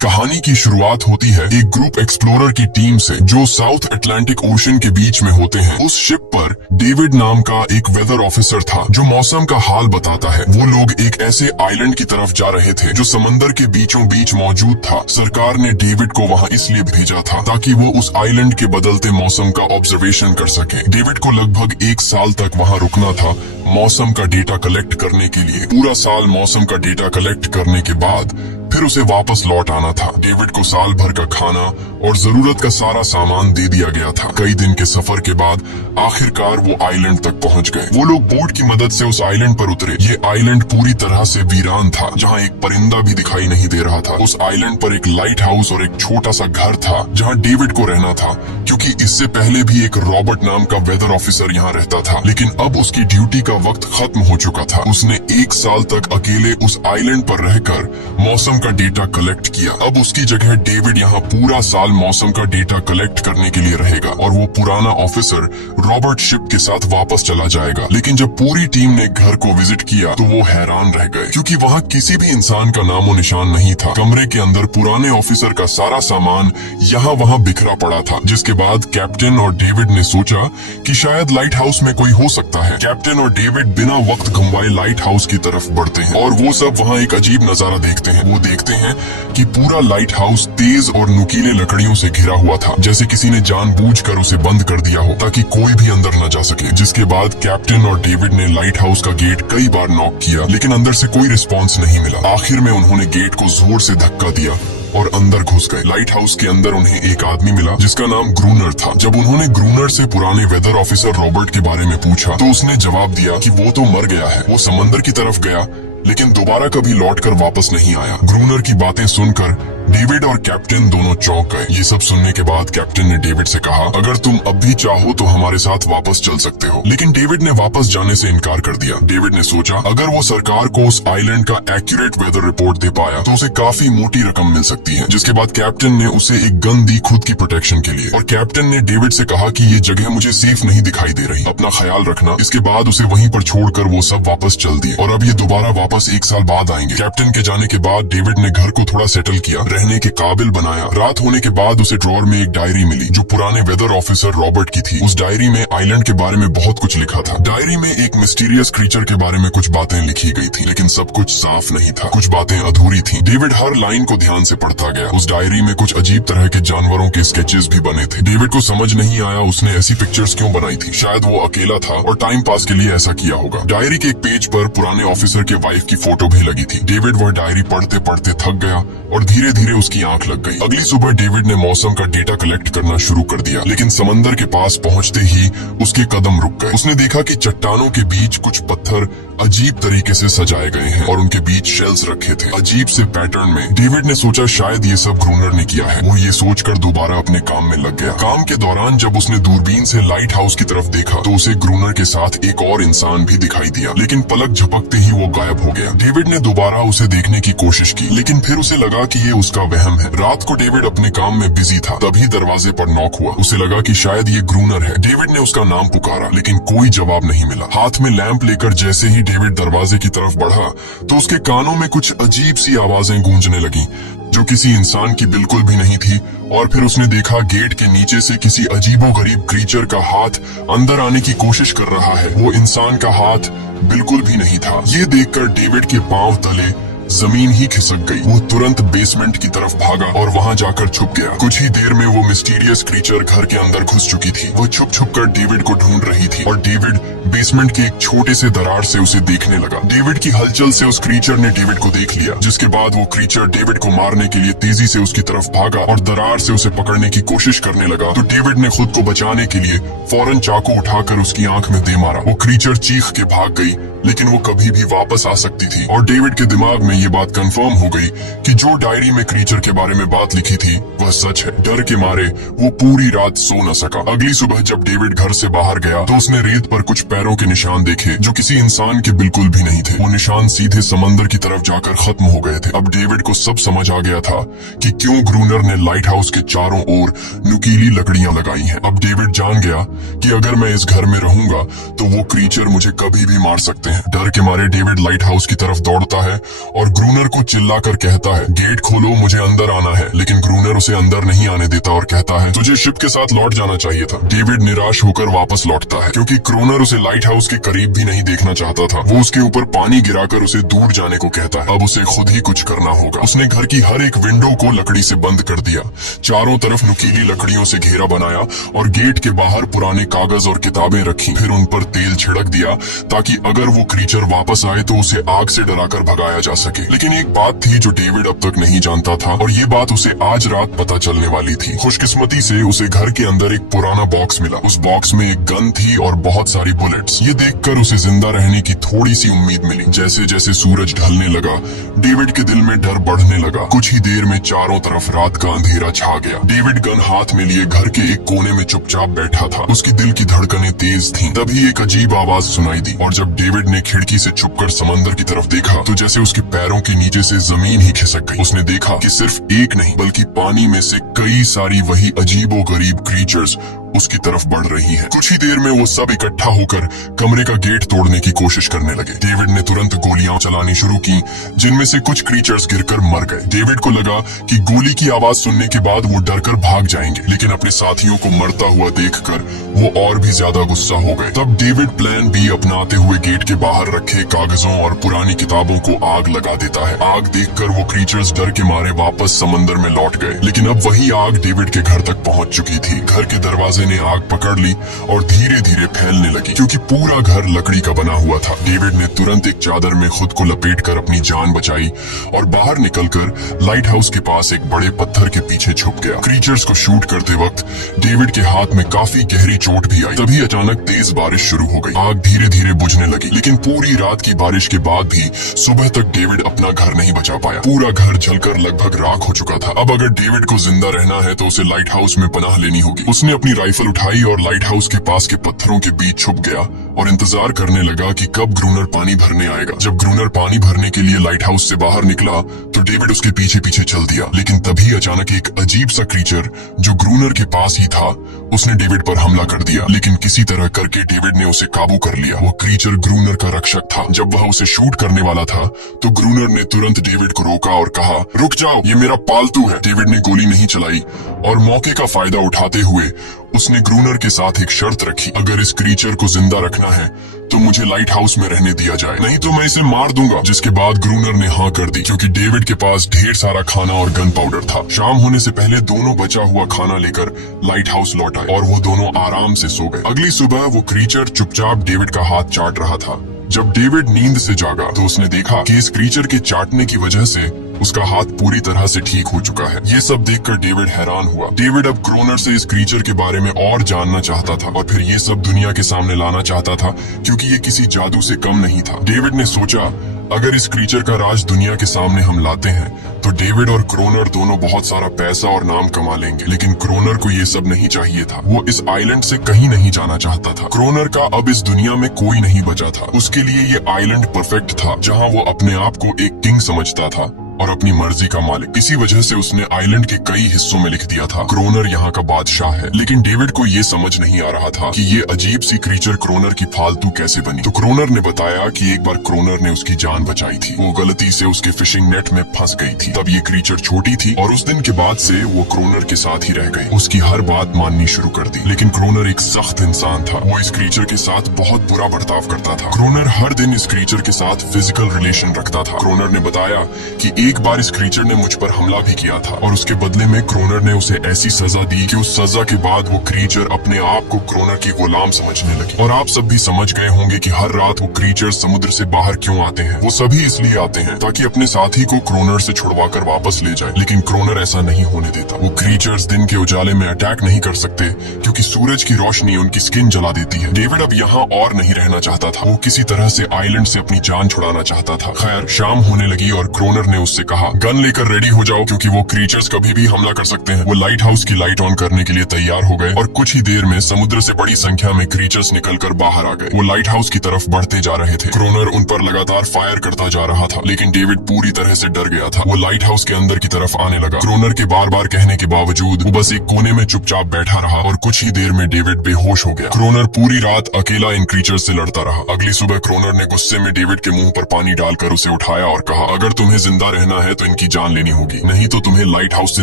कहानी की शुरुआत होती है एक ग्रुप एक्सप्लोरर की टीम से जो साउथ अटलांटिक ओशन के बीच में होते हैं। उस शिप पर डेविड नाम का एक वेदर ऑफिसर था जो मौसम का हाल बताता है। वो लोग एक ऐसे आइलैंड की तरफ जा रहे थे जो समंदर के बीचों बीच मौजूद था। सरकार ने डेविड को वहाँ इसलिए भेजा था ताकि वो उस आइलैंड के बदलते मौसम का ऑब्जर्वेशन कर सके। डेविड को लगभग 1 साल तक वहाँ रुकना था मौसम का डेटा कलेक्ट करने के लिए। पूरा साल मौसम का डेटा कलेक्ट करने के बाद फिर उसे वापस लौट आना था। डेविड को साल भर का खाना और जरूरत का सारा सामान दे दिया गया था। कई दिन के सफर के बाद आखिरकार वो आइलैंड तक पहुंच गए। वो लोग बोट की मदद से उस आइलैंड पर उतरे। ये आइलैंड पूरी तरह से वीरान था, जहाँ एक परिंदा भी दिखाई नहीं दे रहा था। उस आइलैंड पर एक लाइट हाउस और एक छोटा सा घर था जहाँ डेविड को रहना था, क्योंकि इससे पहले भी एक रॉबर्ट नाम का वेदर ऑफिसर यहाँ रहता था। लेकिन अब उसकी ड्यूटी का वक्त खत्म हो चुका था। उसने 1 साल तक अकेले उस आइलैंड पर रहकर मौसम का डेटा कलेक्ट किया। अब उसकी जगह डेविड यहाँ पूरा साल मौसम का डेटा कलेक्ट करने के लिए रहेगा और वो पुराना ऑफिसर रॉबर्ट शिप के साथ वापस चला जाएगा। लेकिन जब पूरी टीम ने घर को विजिट किया तो वो हैरान रह गए, क्योंकि वहाँ किसी भी इंसान का नामो निशान नहीं था। कमरे के अंदर पुराने ऑफिसर का सारा सामान यहाँ वहाँ बिखरा पड़ा था। जिसके बाद कैप्टन और डेविड ने सोचा कि शायद लाइट हाउस में कोई हो सकता है। कैप्टन और डेविड बिना वक्त गंवाए लाइट हाउस की तरफ बढ़ते हैं और वो सब वहाँ एक अजीब नजारा देखते हैं। वो देखते हैं कि पूरा लाइट हाउस तेज और नुकीले लकड़ियों से घिरा हुआ था, जैसे किसी ने जानबूझकर उसे बंद कर दिया हो ताकि कोई भी अंदर न जा सके। जिसके बाद कैप्टन और डेविड ने लाइट हाउस का गेट कई बार नॉक किया, लेकिन अंदर से कोई रिस्पॉन्स नहीं मिला। आखिर में उन्होंने गेट को जोर से धक्का दिया और अंदर घुस गए। लाइट हाउस के अंदर उन्हें एक आदमी मिला जिसका नाम ग्रूनर था। जब उन्होंने ग्रूनर से पुराने वेदर ऑफिसर रॉबर्ट के बारे में पूछा तो उसने जवाब दिया कि वो तो मर गया है। वो समंदर की तरफ गया लेकिन दोबारा कभी लौटकर वापस नहीं आया। ग्रूनर की बातें सुनकर डेविड और कैप्टन दोनों चौंक गए। ये सब सुनने के बाद कैप्टन ने डेविड से कहा, अगर तुम अब भी चाहो तो हमारे साथ वापस चल सकते हो। लेकिन डेविड ने वापस जाने से इनकार कर दिया। डेविड ने सोचा अगर वो सरकार को उस आइलैंड का एक्यूरेट वेदर रिपोर्ट दे पाया तो उसे काफी मोटी रकम मिल सकती है। जिसके बाद कैप्टन ने उसे एक गन दी खुद की प्रोटेक्शन के लिए। और कैप्टन ने डेविड से कहा कि ये जगह मुझे सेफ नहीं दिखाई दे रही, अपना ख्याल रखना। इसके बाद उसे वहीं पर छोड़कर वो सब वापस चल दिए और अब ये दोबारा वापस 1 साल बाद आएंगे। कैप्टन के जाने के बाद डेविड ने घर को थोड़ा सेटल किया, रहने के काबिल बनाया। रात होने के बाद उसे ड्रॉर में एक डायरी मिली जो पुराने वेदर ऑफिसर रॉबर्ट की थी। उस डायरी में आइलैंड के बारे में बहुत कुछ लिखा था। डायरी में एक मिस्टीरियस क्रीचर के बारे में कुछ बातें लिखी गई थी, लेकिन सब कुछ साफ नहीं था। कुछ बातें अधूरी थी। डेविड हर लाइन को ध्यान से पढ़ता गया। उस डायरी में कुछ अजीब तरह के जानवरों के स्केचेस भी बने थे। डेविड को समझ नहीं आया उसने ऐसी पिक्चर्स क्यों बनाई थी। शायद वो अकेला था और टाइम पास के लिए ऐसा किया होगा। डायरी के एक पेज पर पुराने ऑफिसर के वाइफ की फोटो भी लगी थी। डेविड वह डायरी पढ़ते पढ़ते थक गया और धीरे धीरे उसकी आंख लग गई। अगली सुबह डेविड ने मौसम का डेटा कलेक्ट करना शुरू कर दिया, लेकिन समंदर के पास पहुंचते ही उसके कदम रुक गए। उसने देखा कि चट्टानों के बीच कुछ पत्थर अजीब तरीके से सजाए गए हैं और उनके बीच शेल्स रखे थे अजीब से पैटर्न में। डेविड ने सोचा शायद ये सब ग्रूनर ने किया है। वो ये सोचकर दोबारा अपने काम में लग गया। काम के दौरान जब उसने दूरबीन से लाइट हाउस की तरफ देखा तो उसे ग्रूनर के साथ एक और इंसान भी दिखाई दिया, लेकिन पलक झपकते ही वो गायब हो गया। डेविड ने दोबारा उसे देखने की कोशिश की, लेकिन फिर उसे लगा कि ये उसका वहम है। रात को डेविड अपने काम में बिजी था, तभी दरवाजे पर नॉक हुआ। उसे लगा कि शायद ये ग्रूनर है। डेविड ने उसका नाम पुकारा, लेकिन कोई जवाब नहीं मिला। हाथ में लैंप लेकर जैसे ही डेविड दरवाजे की तरफ बढ़ा तो उसके कानों में कुछ अजीब सी आवाजें गूंजने लगी जो किसी इंसान की बिल्कुल भी नहीं थी। और फिर उसने देखा गेट के नीचे से किसी अजीबोगरीब क्रीचर का हाथ अंदर आने की कोशिश कर रहा है। वो इंसान का हाथ बिल्कुल भी नहीं था। ये देखकर डेविड के पांव तले जमीन ही खिसक गई। वो तुरंत बेसमेंट की तरफ भागा और वहां जाकर छुप गया। कुछ ही देर में वो मिस्टीरियस क्रीचर घर के अंदर घुस चुकी थी। वो छुप छुप कर डेविड को ढूंढ रही थी और डेविड बेसमेंट के एक छोटे से दरार से उसे देखने लगा। डेविड की हलचल से उस क्रीचर ने डेविड को देख लिया, जिसके बाद वो क्रीचर डेविड को मारने के लिए तेजी से उसकी तरफ भागा और दरार से उसे पकड़ने की कोशिश करने लगा। तो डेविड ने खुद को बचाने के लिए फौरन चाकू उठाकर उसकी आंख में दे मारा। वो क्रीचर चीख के भाग गई, लेकिन वो कभी भी वापस आ सकती थी। और डेविड के दिमाग में ये बात कंफर्म हो गई कि जो डायरी में क्रीचर के बारे में बात लिखी थी वह सच है। डर के मारे वो पूरी रात सो न सका। अगली सुबह जब डेविड घर से बाहर गया तो उसने रेत पर कुछ पैरों के निशान देखे जो किसी इंसान के बिल्कुल भी नहीं थे। वो निशान सीधे समंदर की तरफ जाकर खत्म हो गए थे। अब डेविड को सब समझ आ गया था कि क्यों ग्रूनर ने लाइट हाउस के चारों ओर नुकीली लकड़ियां लगाई हैं। अब डेविड जान गया कि अगर मैं इस घर में रहूंगा तो वो क्रीचर मुझे कभी भी मार सकते जाते हैं। डर के मारे डेविड लाइट हाउस की तरफ दौड़ता है और ग्रूनर को चिल्लाकर कहता है, गेट खोलो, मुझे अंदर आना है। लेकिन ग्रूनर उसे अंदर नहीं आने देता और कहता है, तुझे शिप के साथ लौट जाना चाहिए था। डेविड निराश होकर वापस लौटता है क्योंकि ग्रूनर उसे लाइट हाउस के करीब भी नहीं देखना चाहता था। वो उसके ऊपर पानी गिराकर उसे दूर जाने को कहता है। अब उसे खुद ही कुछ करना होगा। उसने घर की हर एक विंडो को लकड़ी से बंद कर दिया, चारों तरफ नुकीली लकड़ियों से घेरा बनाया और गेट के बाहर पुराने कागज और किताबें रखी। फिर उन पर तेल छिड़क दिया ताकि अगर वो क्रीचर वापस आए तो उसे आग से डराकर भगाया जा सके। लेकिन एक बात थी जो डेविड अब तक नहीं जानता था और ये बात उसे आज रात पता चलने वाली थी। खुशकिस्मती से उसे घर के अंदर एक पुराना बॉक्स मिला। उस बॉक्स में एक गन थी और बहुत सारी बुलेट्स। ये देखकर उसे जिंदा रहने की थोड़ी सी उम्मीद मिली। जैसे जैसे सूरज ढलने लगा, डेविड के दिल में डर बढ़ने लगा। कुछ ही देर में चारों तरफ रात का अंधेरा छा गया। डेविड गन हाथ में लिए घर के एक कोने में चुपचाप बैठा था। उसकी दिल की धड़कनें तेज थीं। तभी एक अजीब आवाज सुनाई दी और जब डेविड ने खिड़की से छुपकर समंदर की तरफ देखा तो जैसे उसके पैरों के नीचे से जमीन ही खिसक गई। उसने देखा कि सिर्फ एक नहीं बल्कि पानी में से कई सारी वही अजीबोगरीब क्रीचर्स उसकी तरफ बढ़ रही हैं। कुछ ही देर में वो सब इकट्ठा होकर कमरे का गेट तोड़ने की कोशिश करने लगे। डेविड ने तुरंत गोलियां चलानी शुरू की, जिनमें से कुछ क्रीचर्स गिरकर मर गए। डेविड को लगा कि गोली की आवाज सुनने के बाद वो डरकर भाग जाएंगे, लेकिन अपने साथियों को मरता हुआ देखकर वो और भी ज्यादा गुस्सा हो गए। तब डेविड प्लान बी अपनाते हुए गेट के बाहर रखे कागजों और पुरानी किताबों को आग लगा देता है। आग देखकर वो क्रीचर्स डर के मारे वापस समंदर में लौट गए, लेकिन अब वही आग डेविड के घर तक पहुंच चुकी थी। घर के दरवाजे ने आग पकड़ ली और धीरे धीरे फैलने लगी क्योंकि पूरा घर लकड़ी का बना हुआ था। डेविड ने तुरंत एक चादर में खुद को लपेटकर अपनी जान बचाई और बाहर निकलकर लाइट हाउस के पास एक बड़े पत्थर के पीछे छुप गया। क्रीचर्स को शूट करते वक्त डेविड के हाथ में काफी गहरी चोट भी आई। तभी अचानक तेज बारिश शुरू हो गई। आग धीरे धीरे बुझने लगी, लेकिन पूरी रात की बारिश के बाद भी सुबह तक डेविड अपना घर नहीं बचा पाया। पूरा घर जलकर लगभग राख हो चुका था। अब अगर डेविड को जिंदा रहना है तो उसे लाइट हाउस में पनाह लेनी होगी। उसने अपनी राइफल उठाई और लाइट हाउस के पास के पत्थरों के बीच छुप गया और इंतजार करने लगा कि कब ग्रूनर पानी भरने आएगा। जब ग्रूनर पानी भरने के लिए लाइट हाउस से बाहर निकला तो डेविड उसके पीछे पीछे चल दिया, लेकिन तभी अचानक एक अजीब सा क्रीचर जो ग्रूनर के पास ही था उसने डेविड पर हमला कर दिया। लेकिन किसी तरह करके डेविड ने उसे काबू कर लिया। वो क्रीचर ग्रूनर का रक्षक था। जब वह उसे शूट करने वाला था तो ग्रूनर ने तुरंत डेविड को रोका और कहा, रुक जाओ, ये मेरा पालतू है। डेविड ने गोली नहीं चलाई और मौके का फायदा उठाते हुए उसने ग्रूनर के साथ एक शर्त रखी, अगर इस क्रीचर को जिंदा रखना है तो मुझे लाइट हाउस में रहने दिया जाए, नहीं तो मैं इसे मार दूंगा। जिसके बाद ग्रूनर ने हाँ कर दी क्योंकि डेविड के पास ढेर सारा खाना और गन पाउडर था। शाम होने से पहले दोनों बचा हुआ खाना लेकर लाइट हाउस लौट आए और वो दोनों आराम से सो गए। अगली सुबह वो क्रीचर चुपचाप डेविड का हाथ चाट रहा था। जब डेविड नींद से जागा तो उसने देखा कि इस क्रीचर के चाटने की वजह से उसका हाथ पूरी तरह से ठीक हो चुका है। ये सब देखकर डेविड हैरान हुआ। डेविड अब ग्रोनर से इस क्रीचर के बारे में और जानना चाहता था और फिर ये सब दुनिया के सामने लाना चाहता था क्योंकि ये किसी जादू से कम नहीं था। डेविड ने सोचा, अगर इस क्रीचर का राज दुनिया के सामने हम लाते हैं तो डेविड और क्रोनर दोनों बहुत सारा पैसा और नाम कमा लेंगे। लेकिन क्रोनर को ये सब नहीं चाहिए था। वो इस आइलैंड से कहीं नहीं जाना चाहता था। क्रोनर का अब इस दुनिया में कोई नहीं बचा था। उसके लिए ये आइलैंड परफेक्ट था जहाँ वो अपने आप को एक किंग समझता था और अपनी मर्जी का मालिक। इसी वजह से उसने आइलैंड के कई हिस्सों में लिख दिया था, क्रोनर यहाँ का बादशाह है। लेकिन डेविड को ये समझ नहीं आ रहा था कि ये अजीब सी क्रीचर क्रोनर की फालतू कैसे बनी। तो क्रोनर ने बताया कि एक बार क्रोनर ने उसकी जान बचाई थी। वो गलती से उसके फिशिंग नेट में फंस गई थी। तब ये क्रीचर छोटी थी और उस दिन के बाद से वो क्रोनर के साथ ही रह गई। उसकी हर बात माननी शुरू कर दी। लेकिन क्रोनर एक सख्त इंसान था। वो इस क्रीचर के साथ बहुत बुरा बर्ताव करता था। क्रोनर हर दिन इस क्रीचर के साथ फिजिकल रिलेशन रखता था। क्रोनर ने बताया कि एक बार इस क्रीचर ने मुझ पर हमला भी किया था और उसके बदले में क्रोनर ने उसे ऐसी सजा दी कि उस सजा के बाद वो क्रीचर अपने आप को क्रोनर की गुलाम समझने लगी। और आप सब भी समझ गए होंगे कि हर रात वो क्रीचर समुद्र से बाहर क्यों आते हैं। वो सभी इसलिए आते हैं ताकि अपने साथी को क्रोनर से छुड़वाकर वापस ले जाए। लेकिन क्रोनर ऐसा नहीं होने देता। वो क्रीचर्स दिन के उजाले में अटैक नहीं कर सकते क्योंकि सूरज की रोशनी उनकी स्किन जला देती है। डेविड अब यहाँ और नहीं रहना चाहता था। वो किसी तरह से आइलैंड से अपनी जान छुड़ाना चाहता था। खैर, शाम होने लगी और क्रोनर ने उससे से कहा, गन लेकर रेडी हो जाओ क्योंकि वो क्रीचर्स कभी भी हमला कर सकते हैं। वो लाइट हाउस की लाइट ऑन करने के लिए तैयार हो गए और कुछ ही देर में समुद्र से बड़ी संख्या में क्रीचर्स निकलकर बाहर आ गए। वो लाइट हाउस की तरफ बढ़ते जा रहे थे। क्रोनर उन पर लगातार फायर करता जा रहा था, लेकिन डेविड पूरी तरह से डर गया था। वो लाइट हाउस के अंदर की तरफ आने लगा। क्रोनर के बार बार कहने के बावजूद वो बस एक कोने में चुपचाप बैठा रहा और कुछ ही देर में डेविड बेहोश हो गया। क्रोनर पूरी रात अकेला इन क्रीचर्स से लड़ता रहा। अगली सुबह क्रोनर ने गुस्से में डेविड के मुंह पर पानी डालकर उसे उठाया और कहा, अगर तुम्हें जिंदा रहना है तो इनकी जान लेनी होगी, नहीं तो तुम्हें लाइट हाउस से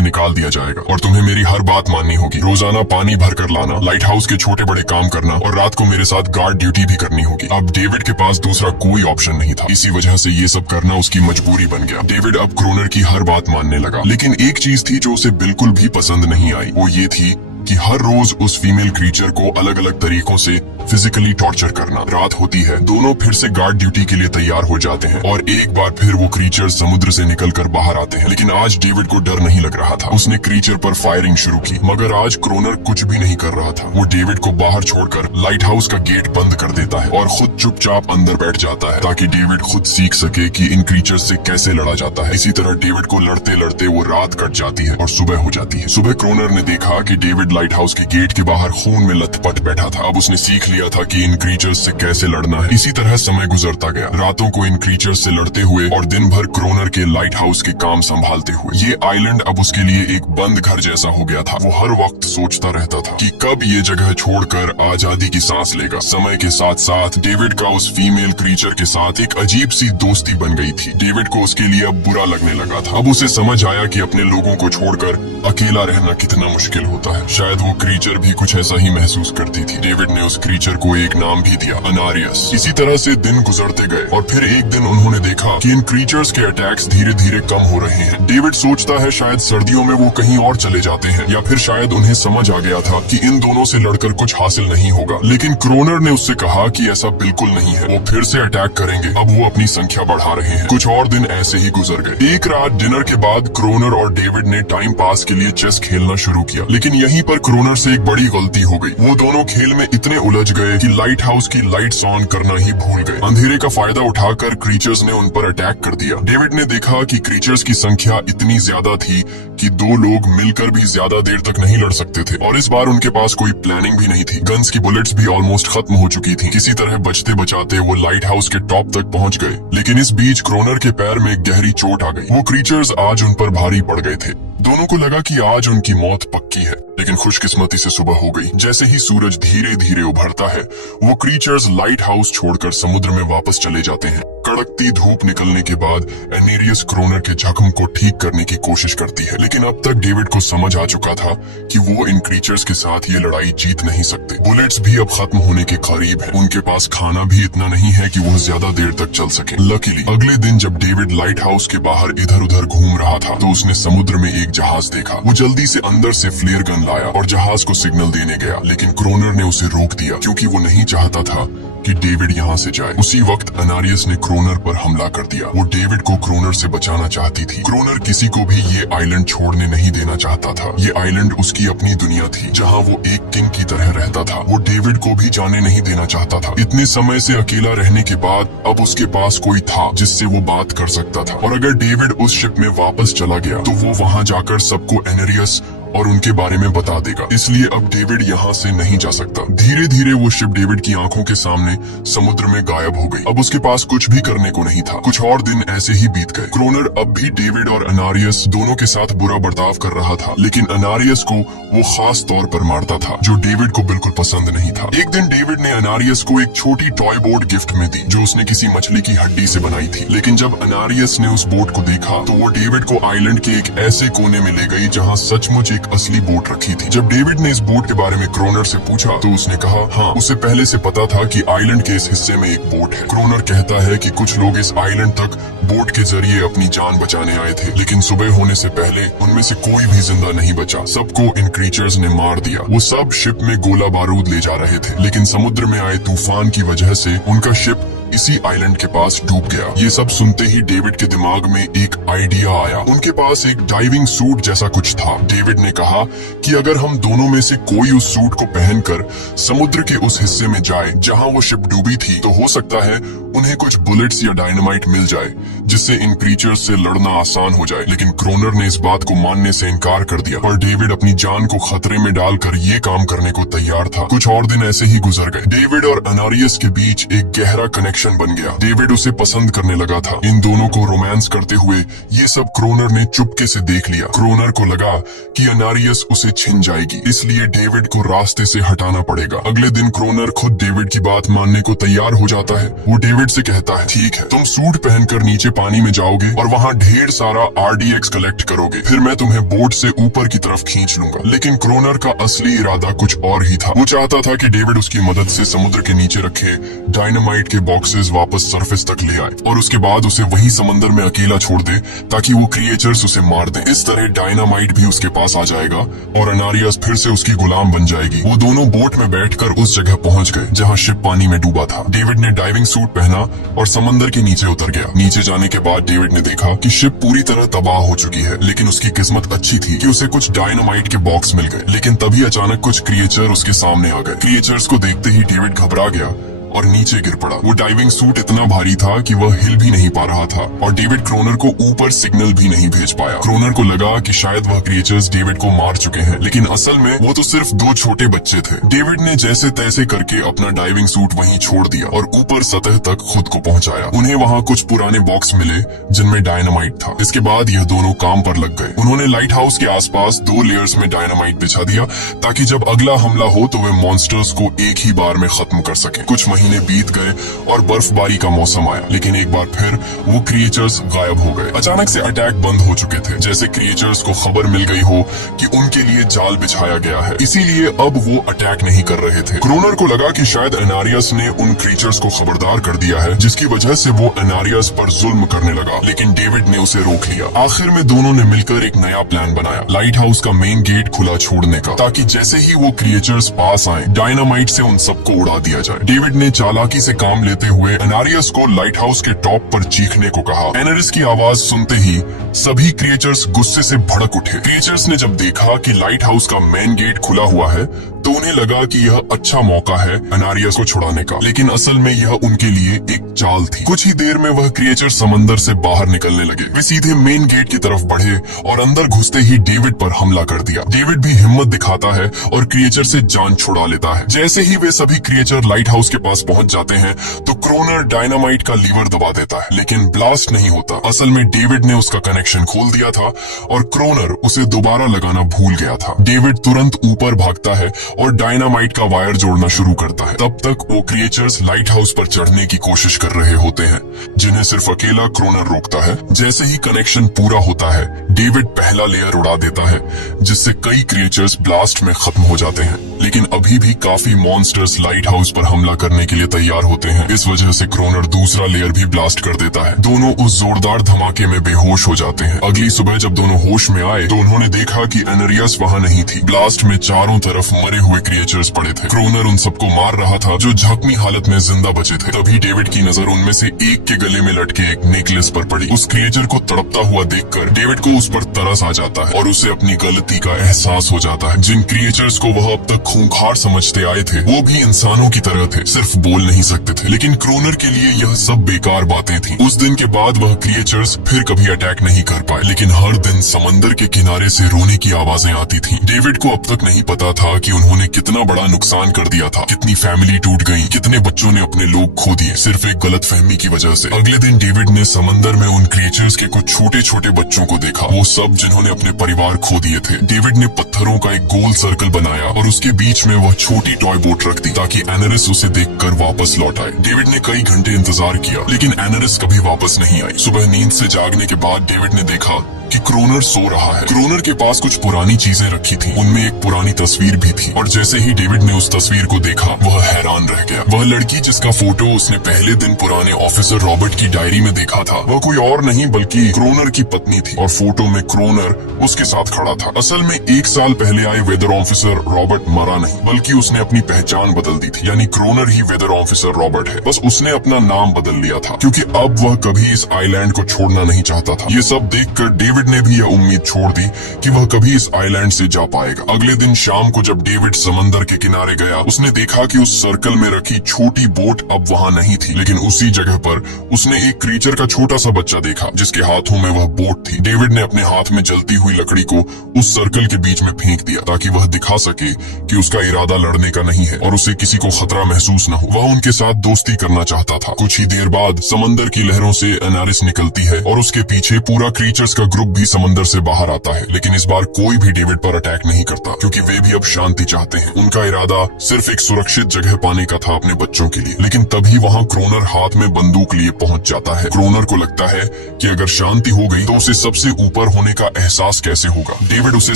निकाल दिया जाएगा और तुम्हें मेरी हर बात माननी होगी। रोजाना पानी भर कर लाना, लाइट हाउस के छोटे बड़े काम करना और रात को मेरे साथ गार्ड ड्यूटी भी करनी होगी। अब डेविड के पास दूसरा कोई ऑप्शन नहीं था। इसी वजह से ये सब करना उसकी मजबूरी बन गया। डेविड अब क्रोनर की हर बात मानने लगा, लेकिन एक चीज थी जो उसे बिल्कुल भी पसंद नहीं आई। वो ये थी कि हर रोज उस फीमेल क्रीचर को अलग अलग तरीकों से फिजिकली टॉर्चर करना। रात होती है, दोनों फिर से गार्ड ड्यूटी के लिए तैयार हो जाते हैं और एक बार फिर वो क्रीचर समुद्र से निकलकर बाहर आते हैं। लेकिन आज डेविड को डर नहीं लग रहा था। उसने क्रीचर पर फायरिंग शुरू की, मगर आज क्रोनर कुछ भी नहीं कर रहा था। वो डेविड को बाहर छोड़कर लाइट हाउस का गेट बंद कर देता है और खुद चुपचाप अंदर बैठ जाता है ताकि डेविड खुद सीख सके कि इन क्रीचर से कैसे लड़ा जाता है। इसी तरह डेविड को लड़ते लड़ते वो रात कट जाती है और सुबह हो जाती है। सुबह क्रोनर ने देखा कि डेविड लाइट हाउस के गेट के बाहर खून में लथपथ बैठा था। अब उसने सीख लिया था कि इन क्रीचर्स से कैसे लड़ना है। इसी तरह समय गुजरता गया, रातों को इन क्रीचर्स से लड़ते हुए और दिन भर क्रोनर के लाइट हाउस के काम संभालते हुए। ये आइलैंड अब उसके लिए एक बंद घर जैसा हो गया था। वो हर वक्त सोचता रहता था कि कब ये जगह छोड़कर आजादी की सांस लेगा। समय के साथ साथ डेविड का उस फीमेल क्रीचर के साथ एक अजीब सी दोस्ती बन गई थी। डेविड को उसके लिए अब बुरा लगने लगा था। अब उसे समझ आया कि अपने लोगों को छोड़कर अकेला रहना कितना मुश्किल होता है। शायद वो क्रीचर भी कुछ ऐसा ही महसूस करती थी। डेविड ने उस क्रीचर को एक नाम भी दिया, अनारियस। इसी तरह से दिन गुजरते गए और फिर एक दिन उन्होंने देखा कि इन क्रीचर्स के अटैक्स धीरे धीरे कम हो रहे हैं। डेविड सोचता है शायद सर्दियों में वो कहीं और चले जाते हैं या फिर शायद उन्हें समझ आ गया था कि इन दोनों से लड़कर कुछ हासिल नहीं होगा। लेकिन क्रोनर ने उससे कहा कि ऐसा बिल्कुल नहीं है, वो फिर से अटैक करेंगे। अब वो अपनी संख्या बढ़ा रहे हैं। कुछ और दिन ऐसे ही गुजर गए। एक रात डिनर के बाद क्रोनर और डेविड ने टाइम पास के लिए चेस खेलना शुरू किया, लेकिन यहीं पर क्रोनर से एक बड़ी गलती हो गई। वो दोनों खेल में इतने उलझ गए कि लाइट हाउस की लाइट्स ऑन करना ही भूल गए। अंधेरे का फायदा उठाकर क्रीचर्स ने उन पर अटैक कर दिया। डेविड ने देखा कि क्रीचर्स की संख्या इतनी ज्यादा थी कि दो लोग मिलकर भी ज्यादा देर तक नहीं लड़ सकते थे और इस बार उनके पास कोई प्लानिंग भी नहीं थी। गन्स की बुलेट्स भी ऑलमोस्ट खत्म हो चुकी थी। किसी तरह बचते बचाते वो लाइट हाउस के टॉप तक पहुंच गए, लेकिन इस बीच क्रोनर के पैर में गहरी चोट आ गई। वो क्रीचर्स आज उन पर भारी पड़ गए थे। दोनों को लगा कि आज उनकी मौत पक्की है, लेकिन खुशकिस्मती से सुबह हो गई। जैसे ही सूरज धीरे धीरे उभरता है, वो क्रीचर्स लाइट हाउस छोड़कर समुद्र में वापस चले जाते हैं। कड़कती धूप निकलने के बाद एनेरियस क्रोनर के जख्म को ठीक करने की कोशिश करती है, लेकिन अब तक डेविड को समझ आ चुका था कि वो इन क्रीचर्स के साथ ये लड़ाई जीत नहीं सकते। बुलेट्स भी अब खत्म होने के करीब है। उनके पास खाना भी इतना नहीं है कि वो ज्यादा देर तक चल सके। लकीली अगले दिन जब डेविड लाइट हाउस के बाहर इधर उधर घूम रहा था तो उसने समुद्र में एक जहाज देखा। वो जल्दी से अंदर से फ्लेयर गन लाया और जहाज को सिग्नल देने गया, लेकिन क्रोनर ने उसे रोक दिया क्योंकि वो नहीं चाहता था कि डेविड यहाँ से जाए। उसी वक्त अनारियस ने क्रोनर पर हमला कर दिया। वो डेविड को क्रोनर से बचाना चाहती थी। क्रोनर किसी को भी ये आइलैंड छोड़ने नहीं देना चाहता था। ये आइलैंड उसकी अपनी दुनिया थी जहाँ वो एक किंग की तरह रहता था। वो डेविड को भी जाने नहीं देना चाहता था। इतने समय से अकेला रहने के बाद अब उसके पास कोई था जिससे वो बात कर सकता था, और अगर डेविड उस शिप में वापस चला गया तो वो वहाँ जाकर सबको एनेरियस और उनके बारे में बता देगा। इसलिए अब डेविड यहाँ से नहीं जा सकता। धीरे धीरे वो शिप डेविड की आंखों के सामने समुद्र में गायब हो गई। अब उसके पास कुछ भी करने को नहीं था। कुछ और दिन ऐसे ही बीत गए। क्रोनर अब भी डेविड और अनारियस दोनों के साथ बुरा बर्ताव कर रहा था, लेकिन अनारियस को वो खास तौर पर मारता था, जो डेविड को बिल्कुल पसंद नहीं था। एक दिन डेविड ने अनारियस को एक छोटी टॉय बोट गिफ्ट में दी, जो उसने किसी मछली की हड्डी से बनाई थी। लेकिन जब अनारियस ने उस बोट को देखा तो वो डेविड को आइलैंड के एक ऐसे कोने में ले गई जहाँ सचमुच एक असली बोट रखी थी। जब डेविड ने इस बोट के बारे में क्रोनर से पूछा तो उसने कहा हाँ, उसे पहले से पता था कि आइलैंड के इस हिस्से में एक बोट है। क्रोनर कहता है कि कुछ लोग इस आइलैंड तक बोट के जरिए अपनी जान बचाने आए थे, लेकिन सुबह होने से पहले उनमें से कोई भी जिंदा नहीं बचा। सबको इन क्रीचर्स ने मार दिया। वो सब शिप में गोला बारूद ले जा रहे थे, लेकिन समुद्र में आए तूफान की वजह से उनका शिप इसी आइलैंड के पास डूब गया। ये सब सुनते ही डेविड के दिमाग में एक आइडिया आया। उनके पास एक डाइविंग सूट जैसा कुछ था। डेविड ने कहा कि अगर हम दोनों में से कोई उस सूट को पहनकर समुद्र के उस हिस्से में जाए जहां वो शिप डूबी थी, तो हो सकता है उन्हें कुछ बुलेट्स या डायनामाइट मिल जाए जिससे इन क्रीचर्स से लड़ना आसान हो जाए। लेकिन क्रोनर ने इस बात को मानने से इनकार कर दिया, पर डेविड अपनी जान को खतरे में डालकर ये काम करने को तैयार था। कुछ और दिन ऐसे ही गुजर गए। डेविड और अनारियस के बीच एक गहरा कनेक्शन बन गया। डेविड उसे पसंद करने लगा था। इन दोनों को रोमांस करते हुए ये सब क्रोनर ने चुपके से देख लिया। क्रोनर को लगा कि अनारियस उसे छिन जाएगी, इसलिए डेविड को रास्ते से हटाना पड़ेगा। अगले दिन क्रोनर खुद डेविड की बात मानने को तैयार हो जाता है। वो डेविड से कहता है, ठीक है, तुम सूट पहनकर नीचे पानी में जाओगे और वहाँ ढेर सारा RDX कलेक्ट करोगे, फिर मैं तुम्हें बोट से ऊपर की तरफ खींच लूंगा। लेकिन क्रोनर का असली इरादा कुछ और ही था। वो चाहता था कि डेविड उसकी मदद से समुद्र के नीचे रखे डायनामाइट के बॉक्सेस वापस सरफेस तक ले आए और उसके बाद उसे वही समंदर में अकेला छोड़ दे ताकि वो क्रिएचर्स उसे मार दें। इस तरह डायनामाइट भी उसके पास आ जाएगा और अनारियस फिर से उसकी गुलाम बन जाएगी। वो दोनों बोट में बैठकर उस जगह पहुंच गए जहां शिप पानी में डूबा था। डेविड ने डाइविंग सूट पहना और समंदर के नीचे उतर गया। नीचे जाने के बाद डेविड ने देखा कि शिप पूरी तरह तबाह हो चुकी है, लेकिन उसकी किस्मत अच्छी थी कि उसे कुछ डायनामाइट के बॉक्स मिल गए। लेकिन तभी अचानक कुछ क्रिएचर उसके सामने आ गए। क्रिएचर्स को देखते ही डेविड घबरा गया और नीचे गिर पड़ा। वो डाइविंग सूट इतना भारी था कि वह हिल भी नहीं पा रहा था और डेविड क्रोनर को ऊपर सिग्नल भी नहीं भेज पाया। क्रोनर को लगा कि शायद वह क्रिएचर्स डेविड को मार चुके हैं, लेकिन असल में वो तो सिर्फ दो छोटे बच्चे थे। डेविड ने जैसे तैसे करके अपना डाइविंग सूट वहीं छोड़ दिया और ऊपर सतह तक खुद को पहुंचाया। उन्हें वहाँ कुछ पुराने बॉक्स मिले जिनमें डायनामाइट था। इसके बाद यह दोनों काम पर लग गए। उन्होंने लाइट हाउस के आसपास 2 लेयर्स में डायनामाइट बिछा दिया ताकि जब अगला हमला हो तो वे मॉन्स्टर्स को एक ही बार में खत्म कर सके। कुछ महीने बीत गए और बर्फबारी का मौसम आया, लेकिन एक बार फिर वो क्रिएचर्स गायब हो गए। अचानक से अटैक बंद हो चुके थे, जैसे क्रिएचर्स को खबर मिल गई हो कि उनके लिए जाल बिछाया गया है, इसीलिए अब वो अटैक नहीं कर रहे थे। क्रोनर को लगा कि शायद अनारियस ने उन क्रिएचर्स को खबरदार कर दिया है, जिसकी वजह से वो अनारियस पर जुल्म करने लगा, लेकिन डेविड ने उसे रोक लिया। आखिर में दोनों ने मिलकर एक नया प्लान बनाया, लाइट हाउस का मेन गेट खुला छोड़ने का, ताकि जैसे ही वो क्रिएचर्स पास आए डायनामाइट से उन सबको उड़ा दिया जाए। डेविड ने चालाकी से काम लेते हुए अनारियस को लाइट हाउस के टॉप पर चीखने को कहा। एनरिस की आवाज सुनते ही सभी क्रिएचर्स गुस्से से भड़क उठे। क्रिएचर्स ने जब देखा कि लाइट हाउस का मेन गेट खुला हुआ है तो उन्हें लगा कि यह अच्छा मौका है अनारियस को छुड़ाने का, लेकिन असल में यह उनके लिए एक चाल थी। कुछ ही देर में वह क्रिएचर समंदर से बाहर निकलने लगे। वे सीधे मेन गेट की तरफ बढ़े और अंदर घुसते ही डेविड पर हमला कर दिया। डेविड भी हिम्मत दिखाता है और क्रिएचर से जान छुड़ा लेता है। जैसे ही वे सभी क्रिएचर लाइट हाउस के पास पहुंच जाते हैं तो क्रोनर डायनामाइट का लीवर दबा देता है, लेकिन ब्लास्ट नहीं होता। असल में डेविड ने उसका कनेक्शन खोल दिया था और क्रोनर उसे दोबारा लगाना भूल गया था। डेविड तुरंत ऊपर भागता है और डायनामाइट का वायर जोड़ना शुरू करता है। तब तक वो क्रिएचर्स लाइट हाउस पर चढ़ने की कोशिश कर रहे होते हैं, जिन्हें सिर्फ अकेला क्रोनर रोकता है। जैसे ही कनेक्शन पूरा होता है डेविड पहला लेयर उड़ा देता है, जिससे कई क्रिएचर्स ब्लास्ट में खत्म हो जाते हैं, लेकिन अभी भी काफी मॉन्स्टर्स लाइट हाउस पर हमला करने के लिए तैयार होते हैं। इस वजह से क्रोनर दूसरा लेयर भी ब्लास्ट कर देता है। दोनों उस जोरदार धमाके में बेहोश हो जाते हैं। अगली सुबह जब दोनों होश में आए तो उन्होंने देखा कि एनरियस वहाँ नहीं थी। ब्लास्ट में चारों तरफ मरे हुए क्रिएचर्स पड़े थे। क्रोनर उन सबको मार रहा था जो जख्मी हालत में जिंदा बचे थे। तभी डेविड की नजर उनमें से एक के गले में लटके एक नेकलेस पर पड़ी। उस क्रिएचर को तड़पता हुआ देखकर डेविड को उस पर तरस आ जाता है और उसे अपनी गलती का एहसास हो जाता है। जिन क्रिएचर्स को वह अब तक खूंखार समझते आए थे वो भी इंसानों की तरह थे, सिर्फ बोल नहीं सकते थे। लेकिन क्रोनर के लिए यह सब बेकार बातें थी। उस दिन के बाद वह क्रिएचर्स फिर कभी अटैक नहीं कर पाए, लेकिन हर दिन समंदर के किनारे से रोने की आवाजें आती थी। डेविड को अब तक नहीं पता था कि उन्होंने कितना बड़ा नुकसान कर दिया था, कितनी फैमिली टूट गई, कितने बच्चों ने अपने लोग खो दिए सिर्फ एक गलतफहमी की वजह से। अगले दिन डेविड ने समंदर में उन क्रिएचर्स के कुछ छोटे छोटे बच्चों को देखा, वो सब जिन्होंने अपने परिवार खो दिए थे। डेविड ने पत्थरों का एक गोल सर्कल बनाया और उसके बीच में वह छोटी टॉय बोट रख दी ताकि एनरिस उसे देखकर वापस लौट आए। डेविड ने कई घंटे इंतजार किया, लेकिन एनरिस कभी वापस नहीं आई। सुबह नींद से जागने के बाद डेविड ने देखा कि क्रोनर सो रहा है। क्रोनर के पास कुछ पुरानी चीजें रखी थी, उनमें एक पुरानी तस्वीर भी थी और जैसे ही डेविड ने उस तस्वीर को देखा वह हैरान रह गया। वह लड़की जिसका फोटो उसने पहले दिन पुराने ऑफिसर रॉबर्ट की डायरी में देखा था वह कोई और नहीं बल्कि क्रोनर की पत्नी थी और फोटो में क्रोनर उसके साथ खड़ा था। असल में 1 साल पहले आए वेदर ऑफिसर रॉबर्ट मरा नहीं बल्कि उसने अपनी पहचान बदल दी थी, यानी क्रोनर ही वेदर ऑफिसर रॉबर्ट है, बस उसने अपना नाम बदल लिया था क्योंकि अब वह कभी इस आइलैंड को छोड़ना नहीं चाहता था। ये सब देखकर डेविड ने भी यह उम्मीद छोड़ दी कि वह कभी इस आइलैंड से जा पाएगा। अगले दिन शाम को जब डेविड समंदर के किनारे गया उसने देखा कि उस सर्कल में रखी छोटी बोट अब वहाँ नहीं थी, लेकिन उसी जगह पर उसने एक क्रीचर का छोटा सा बच्चा देखा जिसके हाथों में वह बोट थी। डेविड ने अपने हाथ में जलती हुई लकड़ी को उस सर्कल के बीच में फेंक दिया ताकि वह दिखा सके कि उसका इरादा लड़ने का नहीं है और उसे किसी को खतरा महसूस न हो। वह उनके साथ दोस्ती करना चाहता था। कुछ ही देर बाद समंदर की लहरों से एनारिस निकलती है और उसके पीछे पूरा क्रीचर्स का ग्रुप भी समंदर से बाहर आता है, लेकिन इस बार कोई भी डेविड पर अटैक नहीं करता क्योंकि वे भी अब शांति चाहते हैं। उनका इरादा सिर्फ एक सुरक्षित जगह पाने का था अपने बच्चों के लिए। लेकिन तभी वहाँ क्रोनर हाथ में बंदूक लिए पहुंच जाता है। क्रोनर को लगता है कि अगर शांति हो गई तो उसे सबसे ऊपर होने का एहसास कैसे होगा। डेविड उसे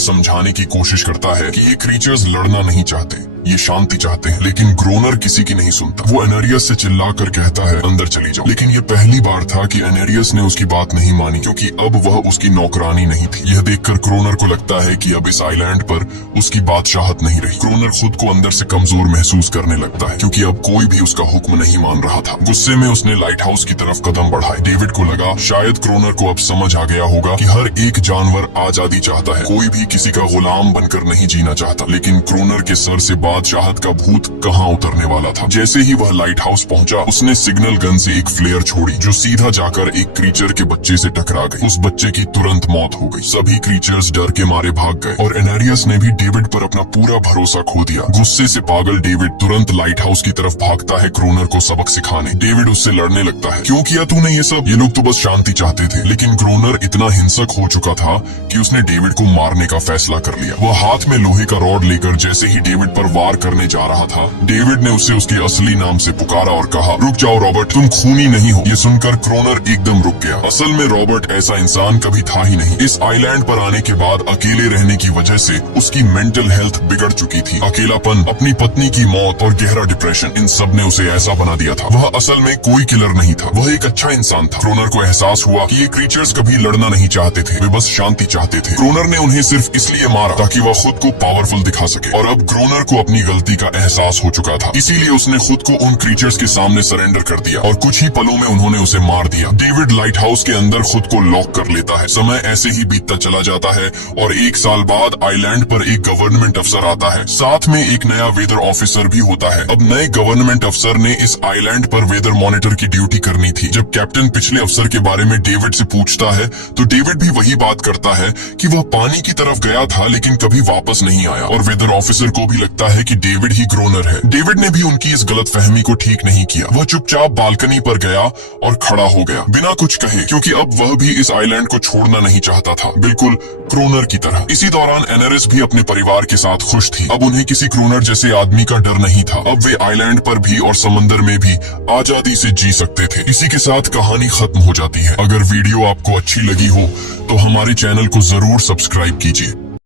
समझाने की कोशिश करता है कि ये क्रीचर्स लड़ना नहीं चाहते, ये शांति चाहते हैं, लेकिन क्रोनर किसी की नहीं सुनता। वो एनेरियस से चिल्लाकर कहता है अंदर चली जाओ, लेकिन ये पहली बार था कि एनेरियस ने उसकी बात नहीं मानी क्योंकि अब वह उसकी नौकरानी नहीं थी। यह देखकर क्रोनर को लगता है कि अब इस आइलैंड पर उसकी बादशाहत नहीं रही। क्रोनर खुद को अंदर से कमजोर महसूस करने लगता है क्योंकि अब कोई भी उसका हुक्म नहीं मान रहा था। गुस्से में उसने लाइट हाउस की तरफ कदम बढ़ाए। डेविड को लगा शायद क्रोनर को अब समझ आ गया होगा कि हर एक जानवर आजादी चाहता है, कोई भी किसी का गुलाम बनकर नहीं जीना चाहता। लेकिन क्रोनर के सर से बादशाहत का भूत कहाँ उतरने वाला था। जैसे ही वह लाइट हाउस पहुंचा उसने सिग्नल गन से एक फ्लेयर छोड़ी जो सीधा जाकर एक क्रीचर के बच्चे से टकरा गई। उस बच्चे की तुरंत मौत हो गई। सभी क्रीचर्स डर के मारे भाग गए और एनेरियस ने भी डेविड पर अपना पूरा भरोसा खो दिया। गुस्से से पागल डेविड तुरंत लाइट हाउस की तरफ भागता है क्रोनर को सबक सिखाने। डेविड उससे लड़ने लगता है, क्यों किया तूने ये सब? ये लोग तो बस शांति चाहते थे। लेकिन क्रोनर इतना हिंसक हो चुका था कि उसने डेविड को मारने का फैसला कर लिया। वह हाथ में लोहे का रॉड लेकर जैसे ही डेविड पर वार करने जा रहा था, डेविड ने उसे उसके असली नाम से पुकारा और कहा, रुक जाओ रॉबर्ट, तुम खूनी नहीं हो। ये सुनकर क्रोनर एकदम रुक गया। असल में रॉबर्ट ऐसा इंसान कभी था ही नहीं। इस आइलैंड पर आने के बाद अकेले रहने की वजह से उसकी मेंटल हेल्थ बिगड़ चुकी थी। अकेलापन, अपनी पत्नी की मौत और गहरा डिप्रेशन, इन सब ने उसे ऐसा बना दिया था। वह असल में कोई किलर नहीं था, वह एक अच्छा इंसान था। क्रोनर को एहसास हुआ कि ये क्रीचर्स कभी लड़ना नहीं चाहते थे, वे बस शांति चाहते थे। क्रोनर ने उन्हें सिर्फ इसलिए मारा ताकि वह खुद को पावरफुल दिखा सके और अब क्रोनर को अपनी गलती का एहसास हो चुका था, इसीलिए उसने खुद को उन क्रीचर्स के सामने सरेंडर कर दिया और कुछ ही पलों में उन्होंने उसे मार दिया। डेविड लाइट हाउस के अंदर खुद को लॉक कर लेता है। समय ऐसे ही बीतता चला जाता है और 1 साल बाद आइलैंड पर एक गवर्नमेंट अफसर आता है, साथ में एक नया वेदर ऑफिसर भी होता है। अब नए गवर्नमेंट अफसर ने इस आइलैंड पर वेदर मॉनिटर की ड्यूटी करनी थी। जब कैप्टन पिछले अफसर के बारे में डेविड से पूछता है तो डेविड भी वही बात करता है कि वह पानी की तरफ गया था लेकिन कभी वापस नहीं आया और वेदर ऑफिसर को भी लगता है कि डेविड ही क्रोनर है। डेविड ने भी उनकी इस गलतफहमी को ठीक नहीं किया। वह चुपचाप बालकनी पर गया और खड़ा हो गया बिना कुछ कहे, क्योंकि अब वह भी इस आइलैंड को छोड़ना नहीं चाहता था, बिल्कुल क्रोनर की तरह। इसी दौरान एनेरिस भी अपने परिवार के साथ खुश थी। अब उन्हें किसी क्रोनर जैसे आदमी का डर नहीं था। अब वे आइलैंड पर भी और समंदर में भी आजादी से जी सकते थे। इसी के साथ कहानी खत्म हो जाती है। अगर वीडियो आपको अच्छी लगी हो तो हमारे चैनल को जरूर सब्सक्राइब कीजिए।